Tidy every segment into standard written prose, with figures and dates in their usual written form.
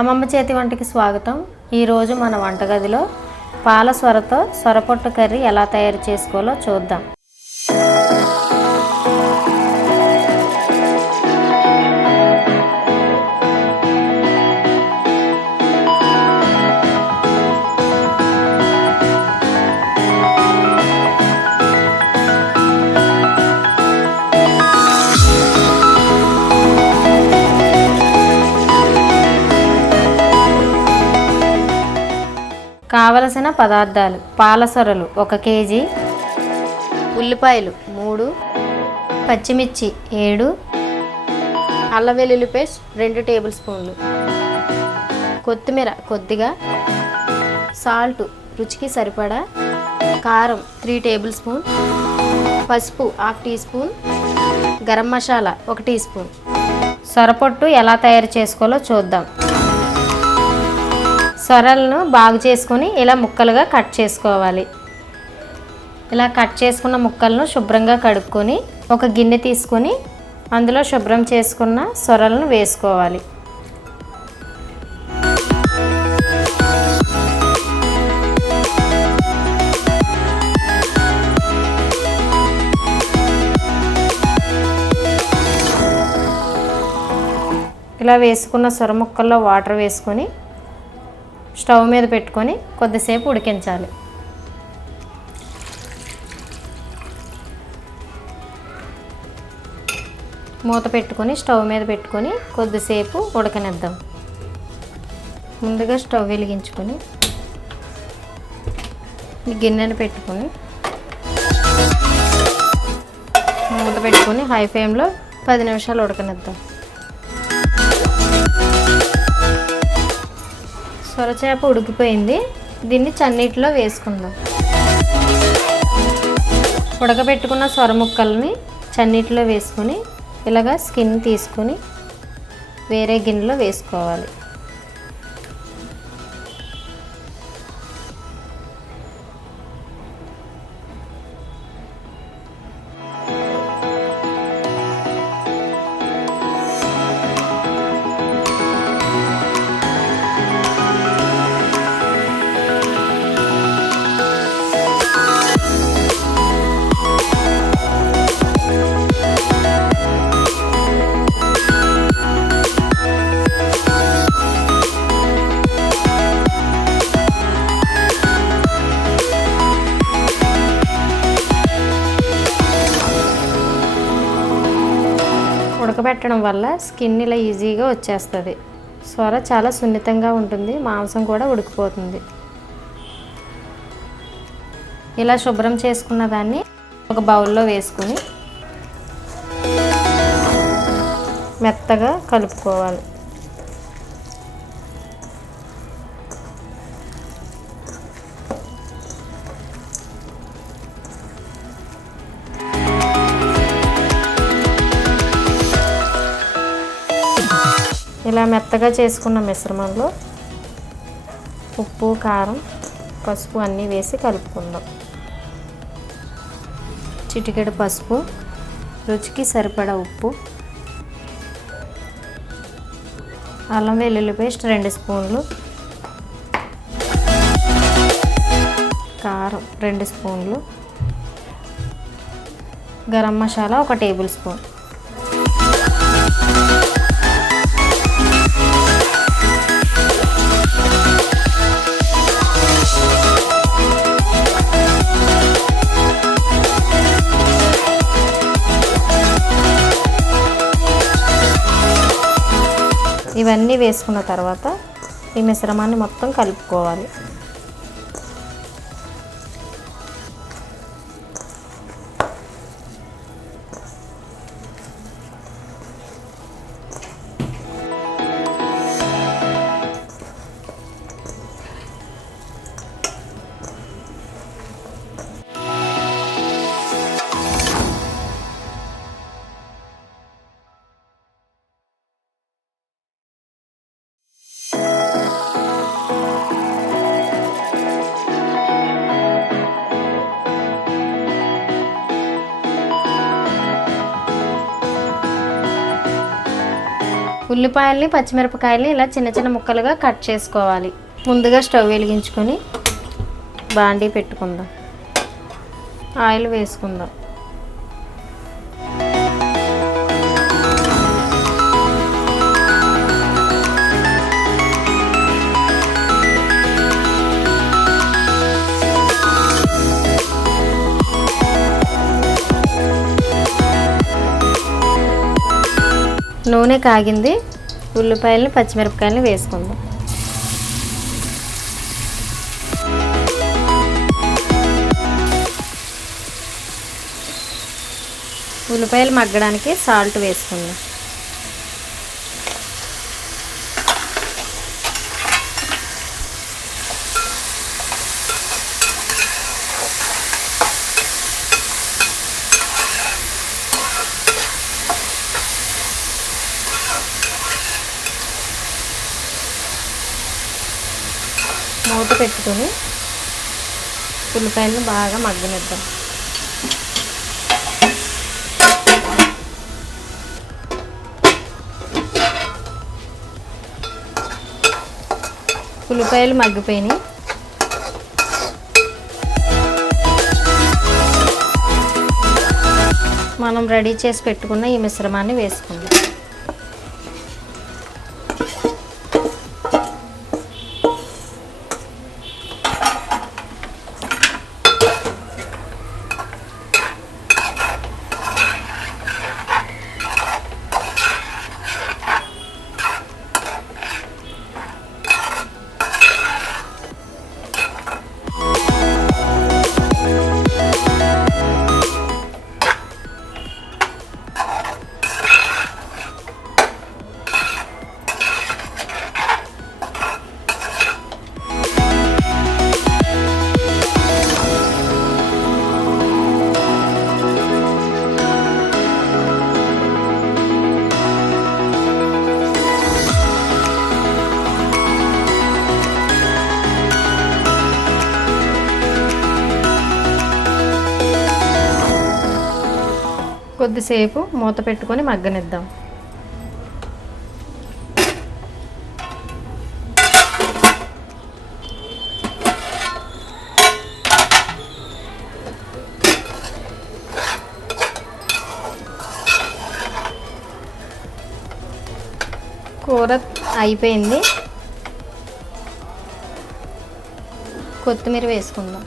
అమ్మమ్మ చేతి వంటకి స్వాగతం. ఈరోజు మన వంటగదిలో పాల సొరతో సొరపొట్టు కర్రీ ఎలా తయారు చేసుకోవాలో చూద్దాం. కావలసిన పదార్థాలు: పాల సొరలు 1 కేజీ, ఉల్లిపాయలు 3, పచ్చిమిర్చి 7, అల్లం వెల్లుల్లి పేస్ట్ 2 టేబుల్ స్పూన్లు, కొత్తిమీర కొద్దిగా, సాల్ట్ రుచికి సరిపడా, కారం 3 టేబుల్ స్పూన్, పసుపు 1/2 teaspoon, garam masala 1 teaspoon. సొరపొట్టు ఎలా తయారు చేసుకోవాలో చూద్దాం. సొరలను బాగు చేసుకొని ఇలా ముక్కలుగా కట్ చేసుకోవాలి. ఇలా కట్ చేసుకున్న ముక్కలను శుభ్రంగా కడుక్కొని ఒక గిన్నె తీసుకొని అందులో శుభ్రం చేసుకున్న సొరలను వేసుకోవాలి. ఇలా వేసుకున్న సొర ముక్కల్లో వాటర్ వేసుకొని స్టవ్ మీద పెట్టుకొని కొద్దిసేపు ఉడికించాలి. మూత పెట్టుకొని స్టవ్ మీద పెట్టుకొని కొద్దిసేపు ఉడకనిద్దాం. ముందుగా స్టవ్ వెలిగించుకొని గిన్నెను పెట్టుకొని మూత పెట్టుకొని హై ఫ్లేమ్లో 10 నిమిషాలు ఉడకనిద్దాం. సొరచేప ఉడికిపోయింది. దీన్ని చన్నీటిలో వేసుకుందాం. ఉడకబెట్టుకున్న సొర ముక్కల్ని చన్నీటిలో వేసుకొని ఇలాగా స్కిన్ తీసుకొని వేరే గిన్నెలో వేసుకోవాలి. ఉడకబెట్టడం వల్ల స్కిన్ ఇలా ఈజీగా వచ్చేస్తుంది. సొర చాలా సున్నితంగా ఉంటుంది, మాంసం కూడా ఉడికిపోతుంది. ఇలా శుభ్రం చేసుకున్న దాన్ని ఒక బౌల్లో వేసుకొని మెత్తగా కలుపుకోవాలి. ఇలా మెత్తగా చేసుకున్న మిశ్రమంలో ఉప్పు, కారం, పసుపు అన్నీ వేసి కలుపుకుందాం. చిటికెడు పసుపు, రుచికి సరిపడా ఉప్పు, అల్లం వెల్లుల్లి పేస్ట్ 2 స్పూన్లు, కారం 2 స్పూన్లు, గరం మసాలా 1 టేబుల్ స్పూన్. ఇవన్నీ వేసుకున్న తర్వాత ఈ మిశ్రమాన్ని మొత్తం కలుపుకోవాలి. ఉల్లిపాయల్ని పచ్చిమిరపకాయల్ని ఇలా చిన్న చిన్న ముక్కలుగా కట్ చేసుకోవాలి. ముందుగా స్టవ్ వెలిగించుకొని బాండీ పెట్టుకుందాం. ఆయిల్ వేసుకుందాం. నూనె కాగింది. ఉల్లిపాయలని పచ్చిమిరపకాయలని వేసుకుందాం. ఉల్లిపాయలు మగ్గడానికి సాల్ట్ వేసుకుందాం. మూత పెట్టుకొని ఉల్లిపాయలను బాగా మగ్గనిద్దాం. ఉల్లిపాయలు మగ్గిపోయినాయి. మనం రెడీ చేసి పెట్టుకున్న ఈ మిశ్రమాన్ని వేసుకుందాం. కొద్దిసేపు మూత పెట్టుకొని మగ్గనిద్దాం. కూర అయిపోయింది. కొత్తిమీర వేసుకుందాం.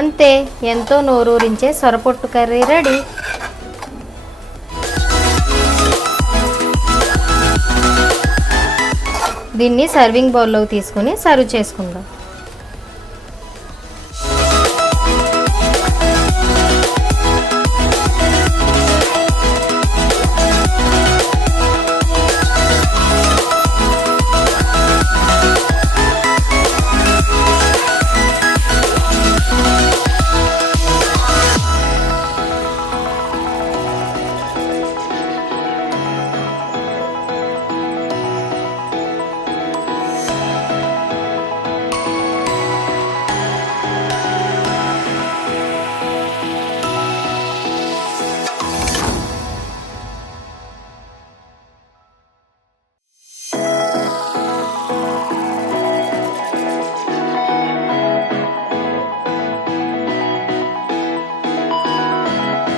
అంతే, ఎంతో నోరూరించే సొరపొట్టు కర్రీ రెడీ. దీన్ని సర్వింగ్ బౌల్లోకి తీసుకొని సర్వ్ చేసుకుందాం.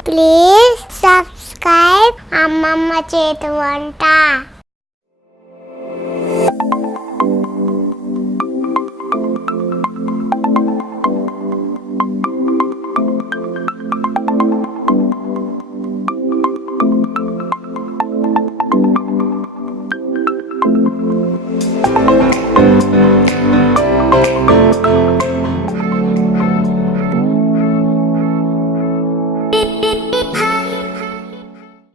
Please subscribe Ammamma Chetivantaa.